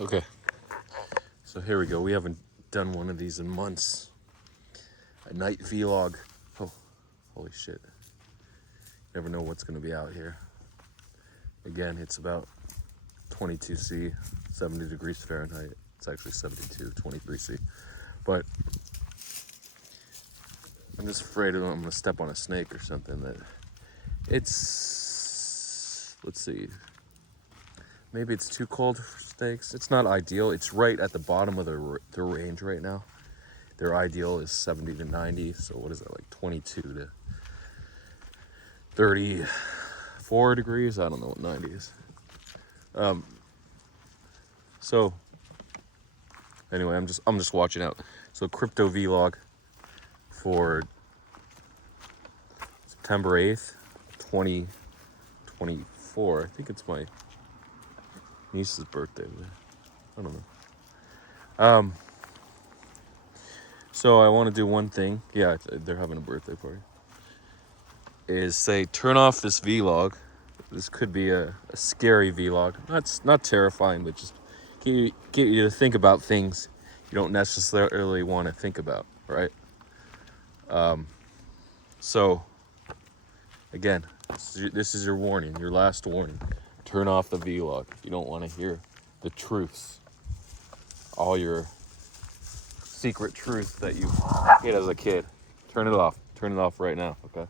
Okay, so here we go. We haven't done one of these in months. A night vlog. Oh, holy shit. Never know what's gonna be out here. Again, it's about 22°C, 70 degrees Fahrenheit. It's actually 72, 23°C. But I'm just afraid I'm gonna step on a snake or something. That it's, let's see, maybe it's too cold for snakes. It's not ideal. It's right at the bottom of the range right now. Their ideal is 70 to 90. So what is that, like 22 to 34 degrees? I don't know what 90 is. So anyway, I'm just watching out. So crypto vlog for September 8th, 2024. I think it's my niece's birthday. I don't know. So I want to do one thing. Yeah, they're having a birthday party. Is say turn off this vlog. This could be a scary vlog. Not terrifying, but just get you to think about things you don't necessarily want to think about, right? So again, this is your warning, your last warning. Turn off the vlog. You don't want to hear the truths, all your secret truths that you hid as a kid. Turn it off. Turn it off right now, okay?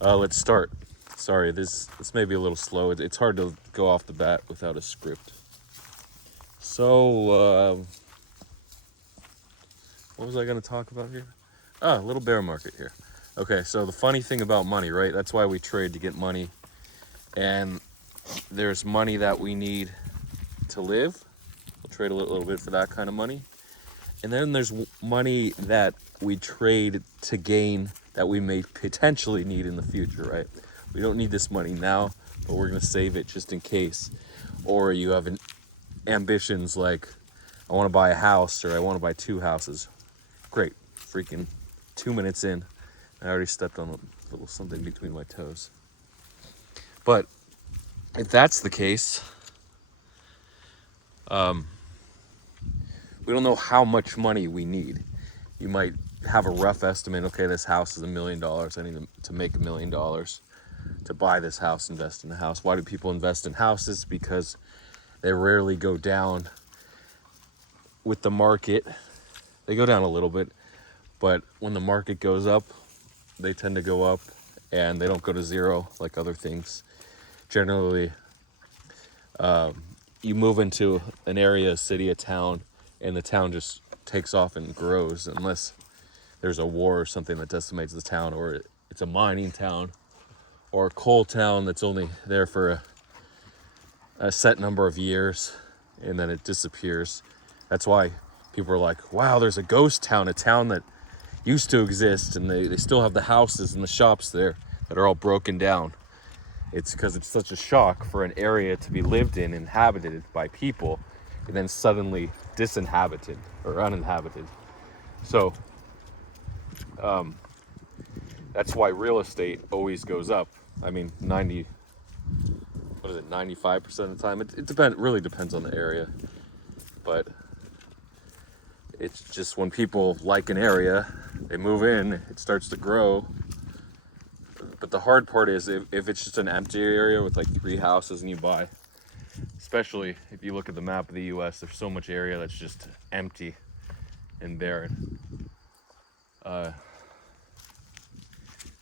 Let's start. Sorry, this may be a little slow. It's hard to go off the bat without a script. So, what was I going to talk about here? A little bear market here. Okay, so the funny thing about money, right? That's why we trade, to get money. And there's money that we need to live. We'll trade a little bit for that kind of money. And then there's money that we trade to gain that we may potentially need in the future, right? We don't need this money now, but we're going to save it just in case. Or you have ambitions like, I want to buy a house, or I want to buy 2 houses. Great. Freaking 2 minutes in, I already stepped on a little something between my toes. But if that's the case, we don't know how much money we need. You might have a rough estimate. Okay, this house is $1 million. I need to make $1 million to buy this house, invest in a house. Why do people invest in houses? Because they rarely go down with the market. They go down a little bit, but when the market goes up, they tend to go up, and they don't go to zero like other things. Generally, you move into an area, a city, a town, and the town just takes off and grows, unless there's a war or something that decimates the town, or it's a mining town or a coal town that's only there for a set number of years and then it disappears. That's why people are like, wow, there's a ghost town, a town that used to exist, and they still have the houses and the shops there that are all broken down. It's because it's such a shock for an area to be lived in, inhabited by people, and then suddenly disinhabited or uninhabited. So that's why real estate always goes up. I mean, 95% of the time. It really depends on the area. But it's just when people like an area, they move in, it starts to grow. But the hard part is if it's just an empty area with like 3 houses and you buy, especially if you look at the map of the US, there's so much area that's just empty and barren. I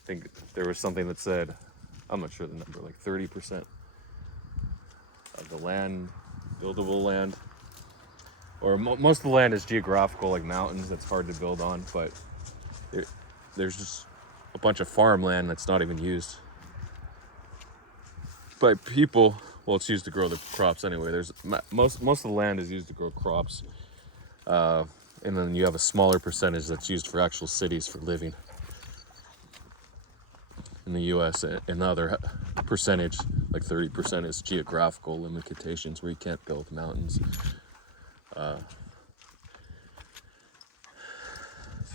think there was something that said, I'm not sure the number, like 30% of the land, buildable land, or most of the land is geographical, like mountains, that's hard to build on, but there's just a bunch of farmland that's not even used by people. Well, it's used to grow the crops anyway. There's most of the land is used to grow crops, and then you have a smaller percentage that's used for actual cities for living in the US, and the other percentage, like 30%, is geographical limitations where you can't build mountains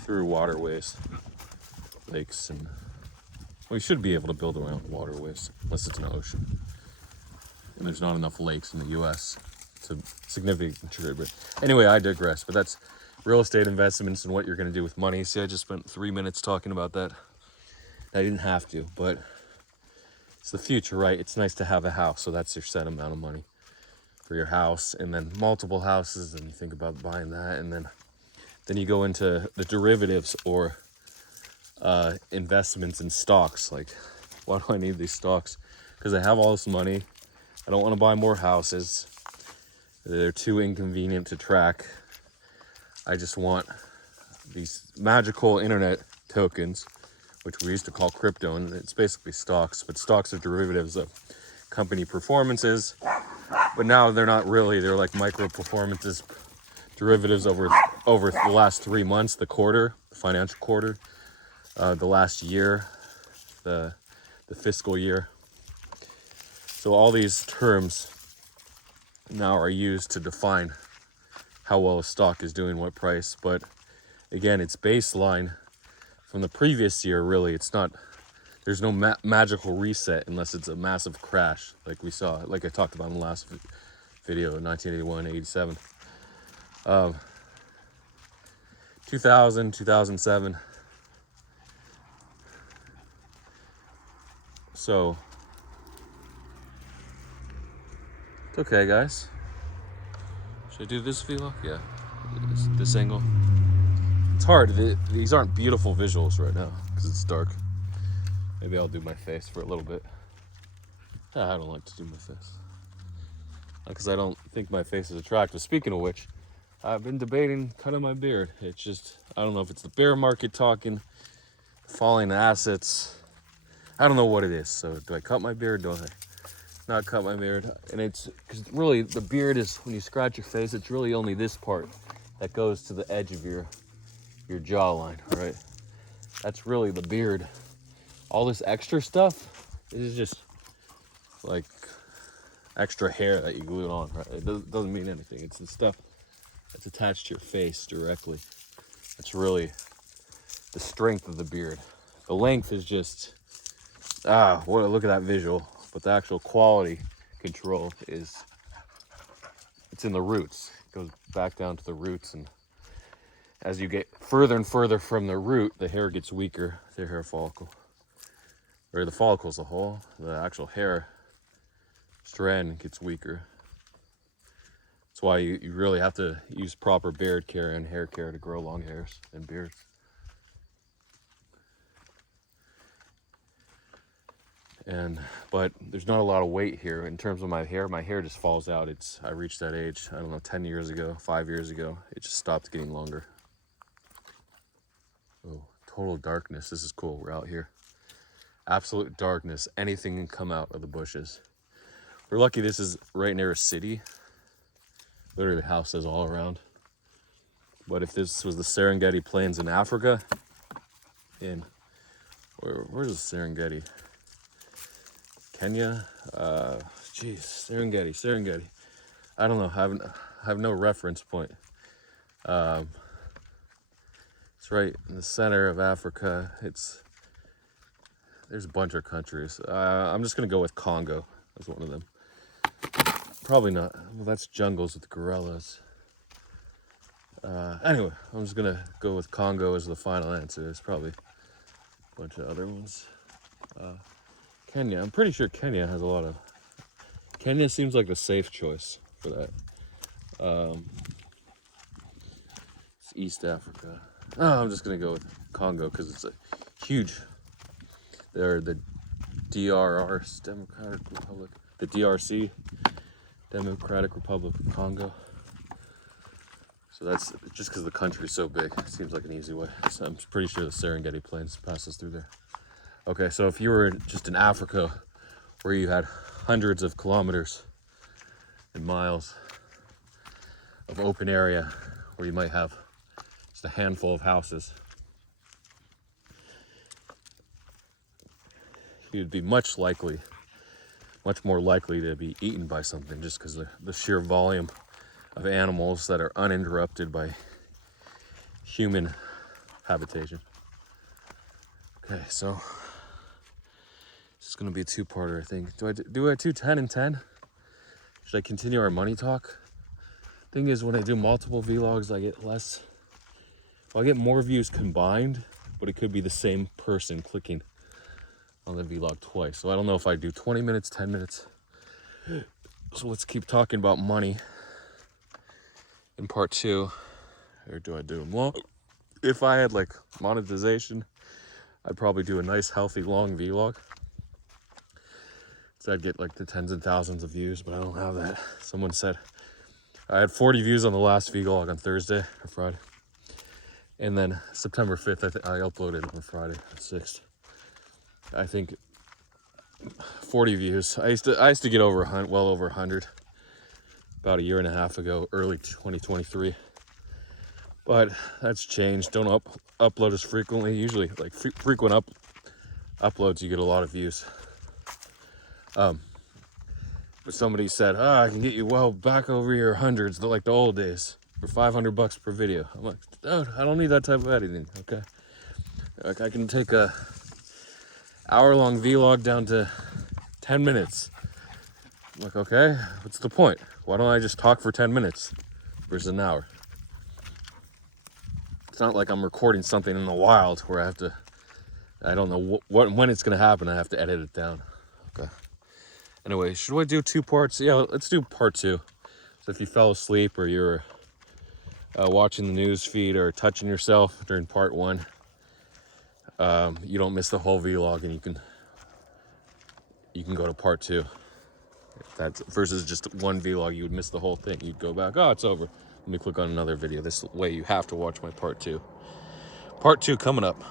through waterways, lakes, and We should be able to build around waterways, unless it's an ocean. And there's not enough lakes in the US to significantly contribute. Anyway, I digress, but that's real estate investments and what you're gonna do with money. See, I just spent 3 minutes talking about that. I didn't have to, but it's the future, right? It's nice to have a house, so that's your set amount of money for your house, and then multiple houses, and you think about buying that, and then you go into the derivatives or investments in stocks. Like, why do I need these stocks? Because I have all this money. I don't want to buy more houses. They're too inconvenient to track. I just want these magical internet tokens, which we used to call crypto, and it's basically stocks, but stocks are derivatives of company performances. But now they're not really, they're like micro performances, derivatives over the last 3 months, the quarter, the financial quarter, the last year, the fiscal year. So all these terms now are used to define how well a stock is doing, what price. But again, it's baseline from the previous year. Really, it's not, there's no magical reset unless it's a massive crash like we saw, like I talked about in the last video in 1981, 87, 2000, 2007. So it's okay, guys. Should I do this vlog? Yeah, this angle. It's hard. These aren't beautiful visuals right now because it's dark. Maybe I'll do my face for a little bit. I don't like to do my face because I don't think my face is attractive. Speaking of which, I've been debating cutting my beard. It's just, I don't know if it's the bear market talking, falling assets. I don't know what it is. So do I cut my beard? Do I not cut my beard? And it's because really the beard is, when you scratch your face, it's really only this part that goes to the edge of your jawline, right? That's really the beard. All this extra stuff is just like extra hair that you glue on, right? It doesn't mean anything. It's the stuff that's attached to your face directly. It's really the strength of the beard. The length is just, look at that visual. But the actual quality control is, it's in the roots. It goes back down to the roots, and as you get further and further from the root, the hair gets weaker, the hair follicle. Or the follicle as a whole, the actual hair strand gets weaker. That's why you really have to use proper beard care and hair care to grow long hairs and beards. But there's not a lot of weight here in terms of my hair. My hair just falls out. I reached that age, I don't know, 10 years ago, 5 years ago. It just stopped getting longer. Oh, total darkness. This is cool. We're out here. Absolute darkness. Anything can come out of the bushes. We're lucky this is right near a city. Literally houses all around. But if this was the Serengeti Plains in Africa, where's the Serengeti? Kenya? Serengeti. I don't know. I have no reference point. It's right in the center of Africa. There's a bunch of countries. I'm just gonna go with Congo as one of them. Probably not. Well, that's jungles with gorillas. Anyway, I'm just gonna go with Congo as the final answer. There's probably a bunch of other ones. Kenya. I'm pretty sure Kenya has a lot of. Kenya seems like the safe choice for that. It's East Africa. I'm just gonna go with Congo because it's a huge. They're the DRR, Democratic Republic, the DRC, Democratic Republic of Congo. So that's just because the country is so big. It seems like an easy way. So I'm pretty sure the Serengeti Plains passes through there. Okay, so if you were just in Africa, where you had hundreds of kilometers and miles of open area, where you might have just a handful of houses, you'd be much more likely to be eaten by something, just because of the sheer volume of animals that are uninterrupted by human habitation. Okay, so It's gonna be a two-parter, I think. Do I do 10 and 10? Should I continue our money talk? Thing is, when I do multiple vlogs, I get less. Well, I get more views combined, but it could be the same person clicking on the vlog twice. So I don't know if I do 20 minutes, 10 minutes. So let's keep talking about money in part 2. Or do I do them long? If I had like monetization, I'd probably do a nice, healthy, long vlog. So I'd get like the tens and thousands of views, but I don't have that. Someone said I had 40 views on the last vlog on Thursday or Friday. And then September 5th, I uploaded on Friday, the 6th. I think 40 views. I used to get well over 100 about a year and a half ago, early 2023. But that's changed. Don't upload as frequently. Usually, like frequent uploads, you get a lot of views. But somebody said, I can get you well back over your hundreds, like the old days, for $500 per video. I'm like, dude, I don't need that type of editing. Okay, like I can take a hour-long vlog down to 10 minutes. I'm like, okay, what's the point? Why don't I just talk for 10 minutes versus an hour? It's not like I'm recording something in the wild where I don't know when it's gonna happen. I have to edit it down. Okay. Anyway, should we do 2 parts? Yeah, let's do part 2. So if you fell asleep or you're watching the news feed or touching yourself during part 1, you don't miss the whole vlog, and you can go to part 2. That's versus just one vlog, you would miss the whole thing. You'd go back, oh, it's over. Let me click on another video. This way you have to watch my part 2. Part 2 coming up.